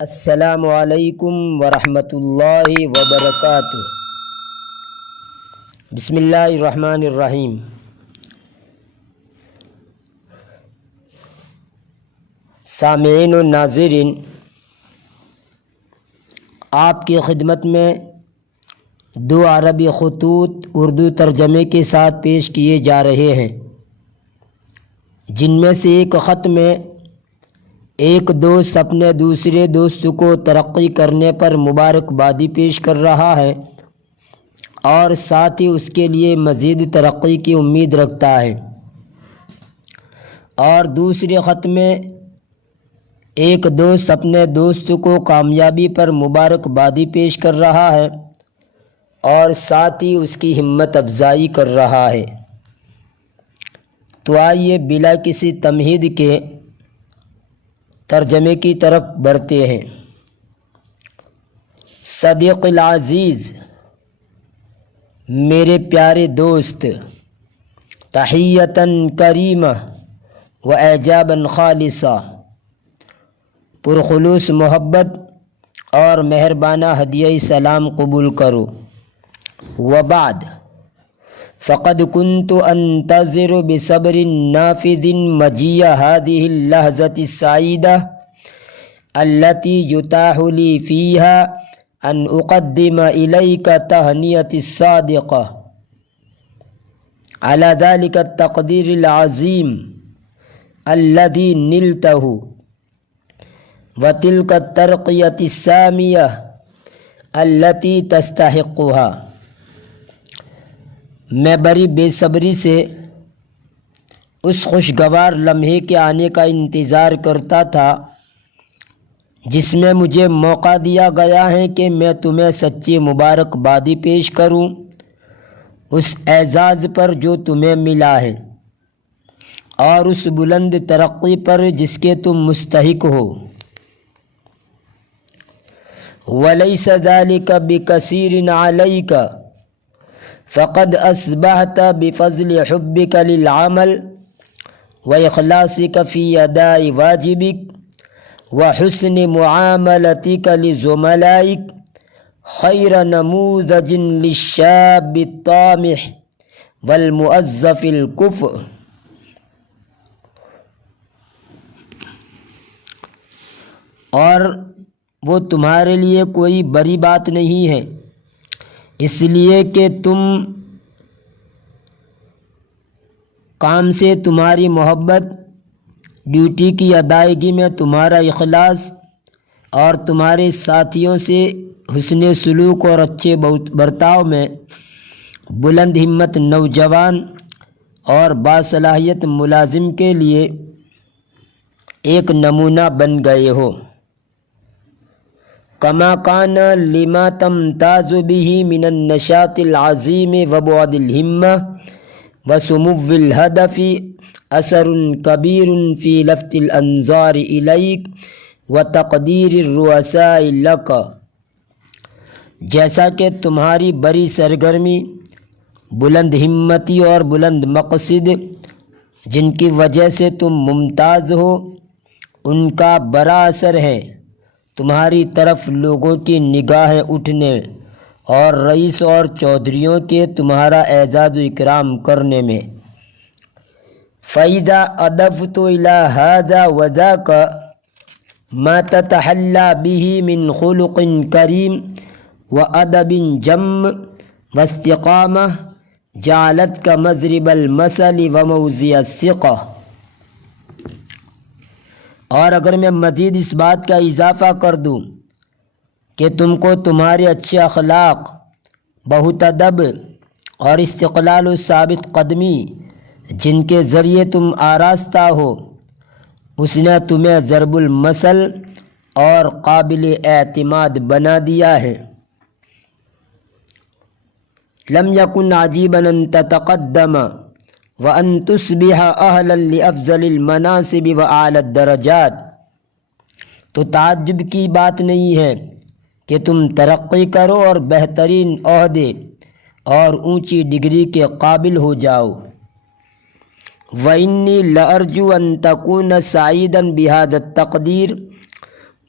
السلام علیکم ورحمۃ اللہ وبرکاتہ۔ بسم اللہ الرحمن الرحیم۔ سامعین و ناظرین، آپ کی خدمت میں دو عربی خطوط اردو ترجمے کے ساتھ پیش کیے جا رہے ہیں، جن میں سے ایک خط میں ایک دوست اپنے دوسرے دوست کو ترقی کرنے پر مبارکبادی پیش کر رہا ہے اور ساتھ ہی اس کے لیے مزید ترقی کی امید رکھتا ہے، اور دوسرے خط میں ایک دوست اپنے دوست کو کامیابی پر مبارکبادی پیش کر رہا ہے اور ساتھ ہی اس کی ہمت افزائی کر رہا ہے۔ تو آئیے بلا کسی تمہید کے ترجمے کی طرف بڑھتے ہیں۔ صدیق العزیز، میرے پیارے دوست، تحیۃً کریمہ و اعجاباً خالصہ، پرخلوص محبت اور مہربانہ ہدیہ سلام قبول کرو۔ وبعد، فقد كنت انتظر بصبر نافذ مجيء هذه اللحظة السعيدة التي يتاح لي فيها أن أقدم إليك تهنئتي الصادقة على ذلك التقدير العظيم الذي نلته وتلك الترقية السامية التي تستحقها۔ میں بڑی بے صبری سے اس خوشگوار لمحے کے آنے کا انتظار کرتا تھا جس میں مجھے موقع دیا گیا ہے کہ میں تمہیں سچی مبارکبادی پیش کروں اس اعزاز پر جو تمہیں ملا ہے اور اس بلند ترقی پر جس کے تم مستحق ہو۔ وَلَيْسَ ذَلِكَ بِكَثِيرٍ عَلَيْكَ فقد أصبحت بفضل حبك للعمل وإخلاصك في أداء واجبك وحسن معاملتك لزملائك خير نموذج للشاب الطامح والمؤظف الكفء۔ اور وہ تمہارے لیے کوئی بڑی بات نہیں ہے، اس لیے کہ تم کام سے تمہاری محبت، ڈیوٹی کی ادائیگی میں تمہارا اخلاص اور تمہارے ساتھیوں سے حسن سلوک اور اچھے برتاؤ میں بلند ہمت نوجوان اور باصلاحیت ملازم کے لیے ایک نمونہ بن گئے ہو۔ کما کان لما تمتاز به من النشاط العظیم وبعد الہمہ وسمو الہدف اثر کبیر فی لفت الانظار الیک وتقدیر الرؤساء لک۔ جیسا کہ تمہاری بڑی سرگرمی، بلند ہمتی اور بلند مقصد جن کی وجہ سے تم ممتاز ہو، ان کا بڑا اثر ہے تمہاری طرف لوگوں کی نگاہیں اٹھنے اور رئیس اور چودھریوں کے تمہارا اعزاز و اکرام کرنے میں۔ فَإِذَا أَضَفْتُ إِلَى هَذَا وَذَاكَ مَا تَتَحَلَّى بِهِ مِنْ خُلُقٍ كَرِيمٍ وَأَدَبٍ جَمٍّ وَاسْتِقَامَةٍ جَعَلَتْكَ مَضْرِبَ الْمَثَلِ وَمَوضِعَ الثِّقَةِ۔ اور اگر میں مزید اس بات کا اضافہ کر دوں کہ تم کو تمہارے اچھے اخلاق، بہت ادب اور استقلال و ثابت قدمی جن کے ذریعے تم آراستہ ہو، اس نے تمہیں ضرب المثل اور قابل اعتماد بنا دیا ہے۔ لم يكن عجيبا أن تتقدم وأن تصبح أهلا لأفضل المناصب وأعلى الدرجات۔ تو تعجب کی بات نہیں ہے کہ تم ترقی کرو اور بہترین عہدے اور اونچی ڈگری کے قابل ہو جاؤ۔ وَإِنِّي لَأَرْجُو أَن تَكُونَ سَعِيدًا بِهَذَا التَّقْدِيرِ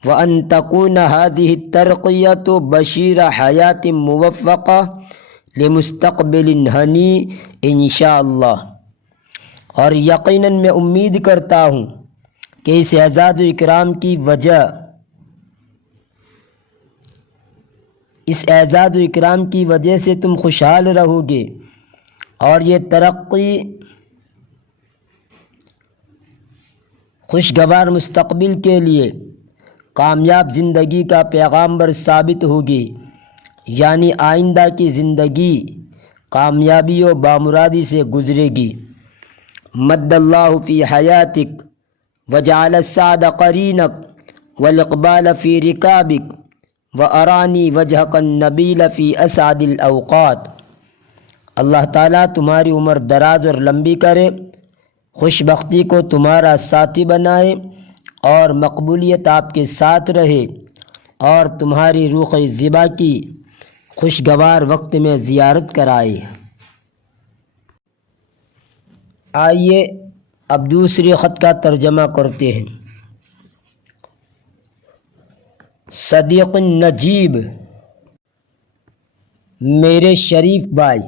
وأن تكون هذه الترقية بشير حياة موفقة لمستقبل ہنی انشاءاللہ۔ اور یقیناً میں امید کرتا ہوں کہ اس اعزاز و اکرام کی وجہ سے تم خوشحال رہو گے، اور یہ ترقی خوشگوار مستقبل کے لیے کامیاب زندگی کا پیغامبر ثابت ہوگی، یعنی آئندہ کی زندگی کامیابی و بامرادی سے گزرے گی۔ مد اللہ فی حیاتک وجعل السعد قرینک والاقبال فی رکابک وارانی وجہک النبیل فی اسعد الاوقات۔ اللہ تعالیٰ تمہاری عمر دراز اور لمبی کرے، خوش بختی کو تمہارا ساتھی بنائے، اور مقبولیت آپ کے ساتھ رہے، اور تمہاری روح زیبا کی خوشگوار وقت میں زیارت کرائے۔ آئیے اب دوسری خط کا ترجمہ کرتے ہیں۔ صدیق نجیب، میرے شریف بھائی،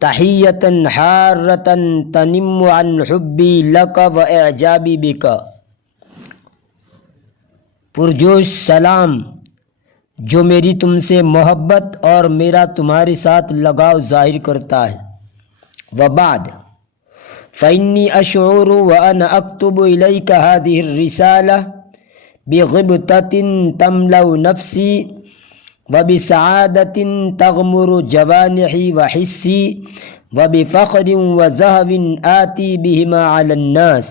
تحیۃً حارۃً تنم عن حبی لک و اعجابی بک۔ پرجوش سلام جو میری تم سے محبت اور میرا تمہارے ساتھ لگاؤ ظاہر کرتا ہے۔ وبعد فإنی اشعر وأنا اکتب الیک هذه الرسالہ بغبطۃ تملأ نفسی وبسعادۃ تغمر جوانحی وحسی وبفخر وذہب آتی بہما علی الناس۔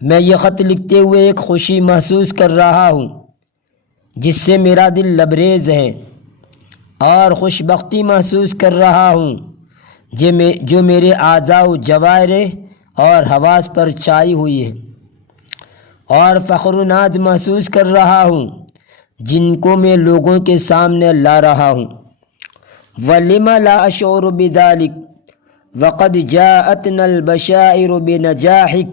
میں یہ خط لکھتے ہوئے ایک خوشی محسوس کر رہا ہوں جس سے میرا دل لبریز ہے، اور خوش بختی محسوس کر رہا ہوں جو میرے اعضاء و جوارح اور حواس پر چھائی ہوئی ہے، اور فخر و ناز محسوس کر رہا ہوں جن کو میں لوگوں کے سامنے لا رہا ہوں۔ وَلِمَ لَا أَشْعُرُ بِذَلِكَ وَقَدْ جَاءَتْنَا الْبَشَائِرُ بِنَجَاحِكَ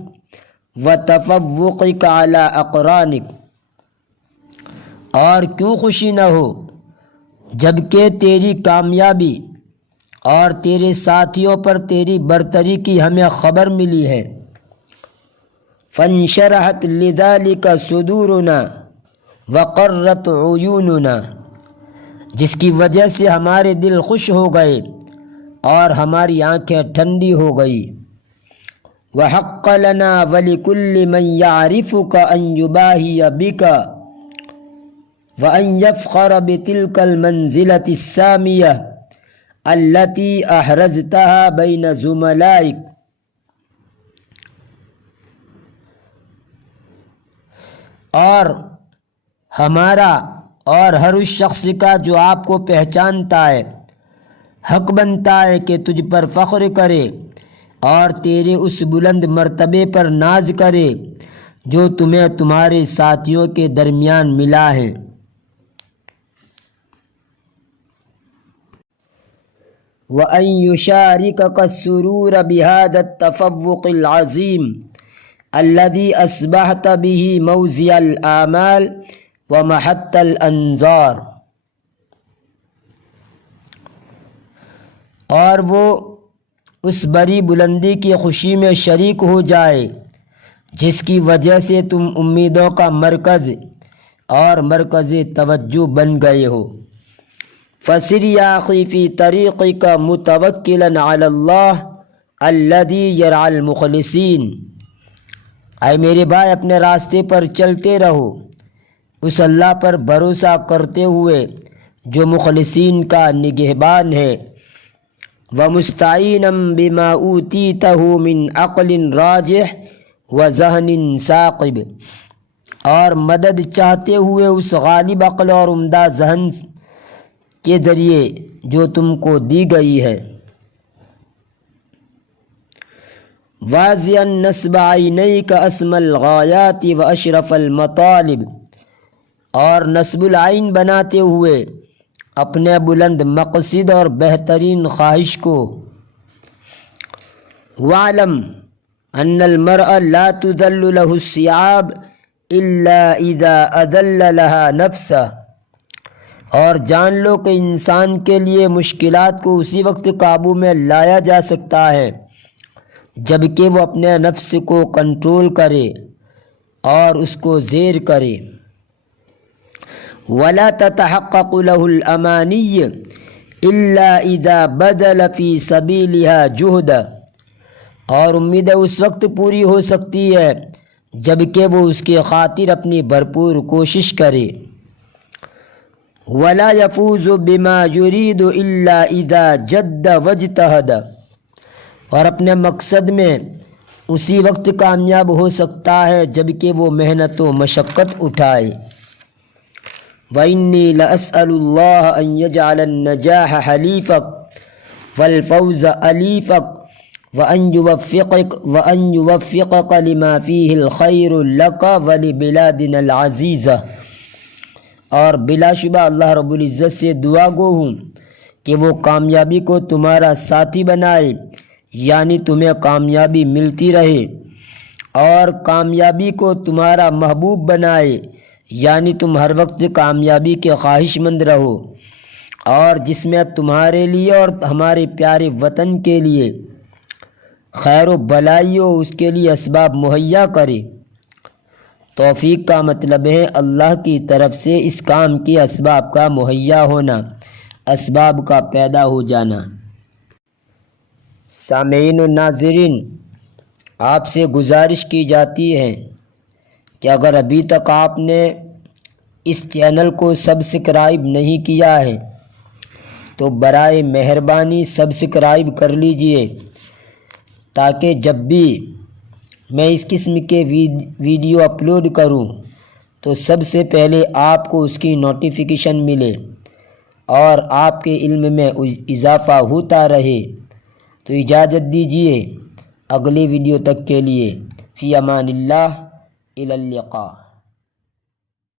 وَتَفَوُّقِكَ عَلَىٰ أَقْرَانِكَ۔ اور کیوں خوشی نہ ہو جبکہ تیری کامیابی اور تیرے ساتھیوں پر تیری برتری کی ہمیں خبر ملی ہے۔ فانشرحت لذلك صدورنا وقرت عیوننا، جس کی وجہ سے ہمارے دل خوش ہو گئے اور ہماری آنکھیں ٹھنڈی ہو گئی۔ وحق لنا ولكل من يعرفك ان يباهي بك وان يفخر بتلك المنزلة السامية التي احرزتها بين زملائك۔ اور ہمارا اور ہر اس شخص کا جو آپ کو پہچانتا ہے حق بنتا ہے کہ تجھ پر فخر کرے اور تیرے اس بلند مرتبے پر ناز کرے جو تمہیں تمہارے ساتھیوں کے درمیان ملا ہے۔ وَأَن يُشَارِكَكَ السُّرُورَ بِهَذَا التَّفَوُّقِ الْعَظِيمِ الَّذِي أَصْبَحْتَ بِهِ مَوْزِعَ الْآمَالِ وَمَحَطَّ الْأَنظَارِ۔ اور وہ اس بڑی بلندی کی خوشی میں شریک ہو جائے جس کی وجہ سے تم امیدوں کا مرکز اور مرکز توجہ بن گئے ہو۔ فسر یا اخی فی طریقک متوکلا علی اللہ الذی یرعی المخلصین۔ اے میرے بھائی، اپنے راستے پر چلتے رہو اس اللہ پر بھروسہ کرتے ہوئے جو مخلصین کا نگہبان ہے۔ وَمُسْتَعِينًا بِمَا أُوتِيتَهُ مِنْ عَقْلٍ رَاجِحٍ وَذَهْنٍ ثَاقِبٍ، اور مدد چاہتے ہوئے اس غالب عقل اور عمدہ ذہن کے ذریعے جو تم کو دی گئی ہے۔ واضعاً نصب عینیک اسم الغایات واشرف المطالب، اور نصب العین بناتے ہوئے اپنے بلند مقصد اور بہترین خواہش کو۔ وَاعْلَمْ أَنَّ الْمَرْءَ لَا تُذَلُّ لَهُ الثِّيَابُ إلا إذا أذل لها نفسه، اور جان لو کہ انسان کے لیے مشکلات کو اسی وقت قابو میں لایا جا سکتا ہے جب کہ وہ اپنے نفس کو کنٹرول کرے اور اس کو زیر کرے۔ ولا تتحقق له الامانی الا اذا بذل في سبيلها جهدا، اور امید اس وقت پوری ہو سکتی ہے جب کہ وہ اس کی خاطر اپنی بھرپور کوشش کرے۔ ولا يفوز بما يريد الا اذا جد واجتهد، اور اپنے مقصد میں اسی وقت کامیاب ہو سکتا ہے جب کہ وہ محنت و مشقت اٹھائے۔ وَإِنِّي لَأَسْأَلُ اللَّهَ أَن يَجْعَلَ النَّجَاحَ حَلِيفَكَ وَالْفَوْزَ أَلِيفَكَ وَأَن يُوَفِّقَكَ لِمَا فِيهِ الْخَيْرُ لَكَ وَلِبِلَادِنَا الْعَزِيزَةِ، اور بلا شبہ اللہ رب العزت سے دعا گو ہوں کہ وہ کامیابی کو تمہارا ساتھی بنائے، یعنی تمہیں کامیابی ملتی رہے، اور کامیابی کو تمہارا محبوب بنائے، یعنی تم ہر وقت کامیابی کے خواہش مند رہو، اور جس میں تمہارے لیے اور ہمارے پیارے وطن کے لیے خیر و بلائی ہو اس کے لیے اسباب مہیا کرے۔ توفیق کا مطلب ہے اللہ کی طرف سے اس کام کے اسباب کا مہیا ہونا، اسباب کا پیدا ہو جانا۔ سامعین و ناظرین، آپ سے گزارش کی جاتی ہے کہ اگر ابھی تک آپ نے اس چینل کو سبسکرائب نہیں کیا ہے تو برائے مہربانی سبسکرائب کر لیجئے، تاکہ جب بھی میں اس قسم کے ویڈیو اپلوڈ کروں تو سب سے پہلے آپ کو اس کی نوٹیفیکیشن ملے اور آپ کے علم میں اضافہ ہوتا رہے۔ تو اجازت دیجیے اگلی ویڈیو تک کے لیے، فی امان اللہ، الی اللقاء۔